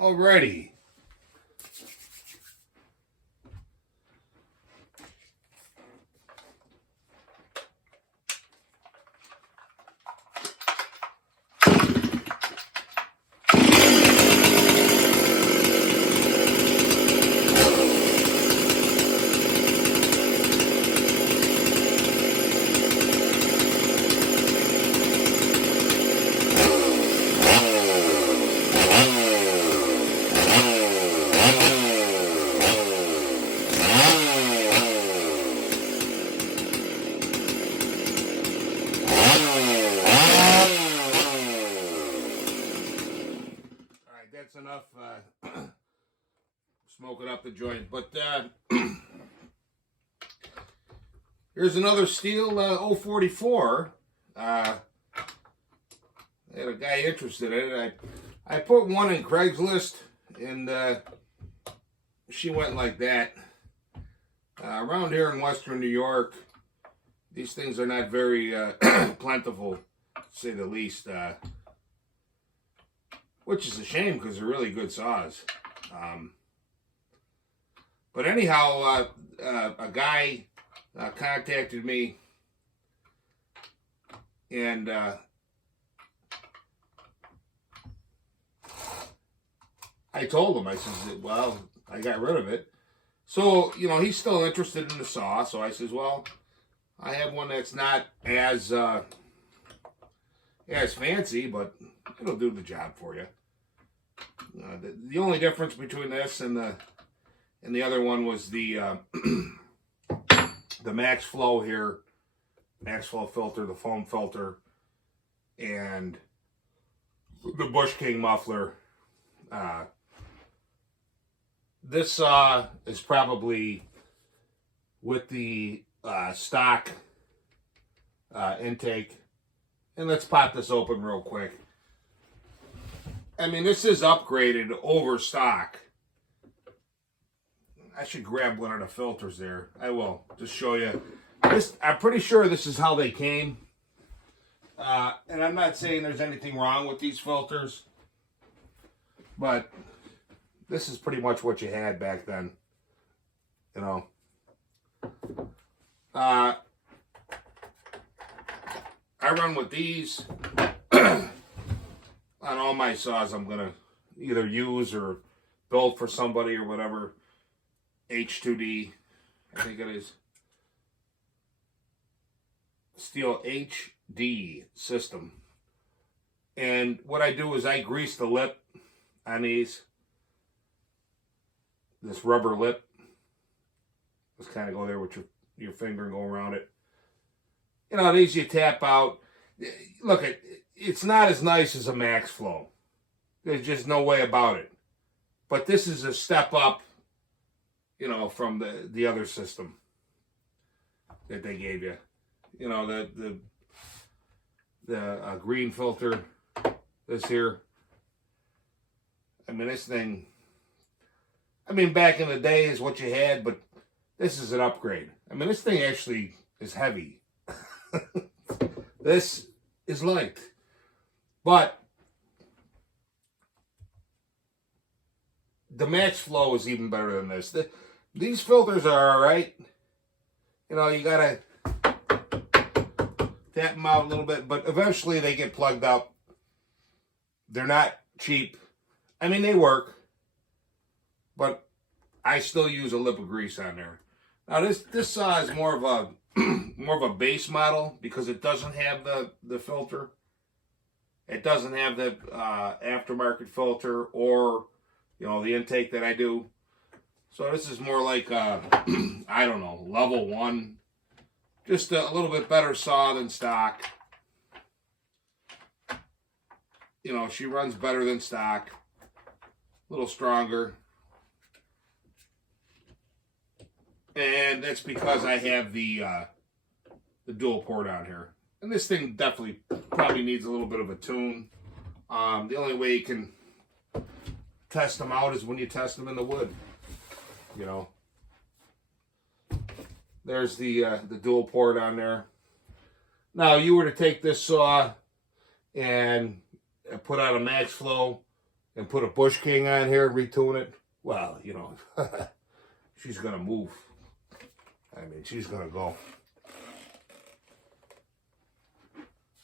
Alrighty. That's enough smoking up the joint. But here's another Stihl 044. I had a guy interested in it. I put one in Craigslist, and she went like that. Around here in Western New York, these things are not very plentiful, to say the least. Which is a shame because they're really good saws. But anyhow, a guy contacted me, and I told him, I says, well, I got rid of it. So, you know, he's still interested in the saw. So I says, well, I have one that's not as fancy, but it'll do the job for you. The only difference between this and the other one was the max flow here, max flow filter, the foam filter, and the Bush King muffler. This saw is probably with the stock intake. And let's pop this open real quick. I mean, this is upgraded over stock. I should grab one of the filters there. I will just show you. This, I'm pretty sure this is how they came. And I'm not saying there's anything wrong with these filters, but this is pretty much what you had back then. You know. I run with these. On all my saws I'm going to either use or build for somebody or whatever. H2D, I think it is. Stihl HD system. And what I do is I grease the lip on these. This rubber lip. Just kind of go there with your finger and go around it. You know, these you tap out. Look, it's not as nice as a max flow. There's just no way about it. But this is a step up, you know, from the other system that they gave you. You know, the green filter, this here. I mean, this thing, I mean, back in the day is what you had, but this is an upgrade. I mean, this thing actually is heavy. This is light. But the max flow is even better than this. These filters are alright. You know, you gotta tap them out a little bit, but eventually they get plugged up. They're not cheap. I mean, they work, but I still use a lip of grease on there. Now this saw is more of a base model because it doesn't have the filter. It doesn't have the aftermarket filter or, you know, the intake that I do. So this is more like, I don't know, level 1. Just a little bit better saw than stock. You know, she runs better than stock. A little stronger. And that's because I have the dual port on here. And this thing definitely probably needs a little bit of a tune. The only way you can test them out is when you test them in the wood. You know. There's the dual port on there. Now, you were to take this saw and put out a max flow and put a Bush King on here, retune it, well, you know, she's going to move. I mean, she's going to go.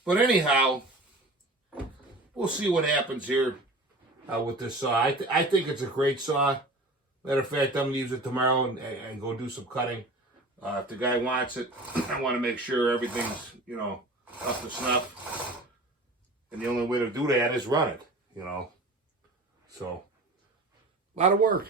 But anyhow, we'll see what happens here with this saw. I think it's a great saw. Matter of fact, I'm going to use it tomorrow and go do some cutting. If the guy wants it, I want to make sure everything's, you know, up to snuff. And the only way to do that is run it, you know. So, a lot of work.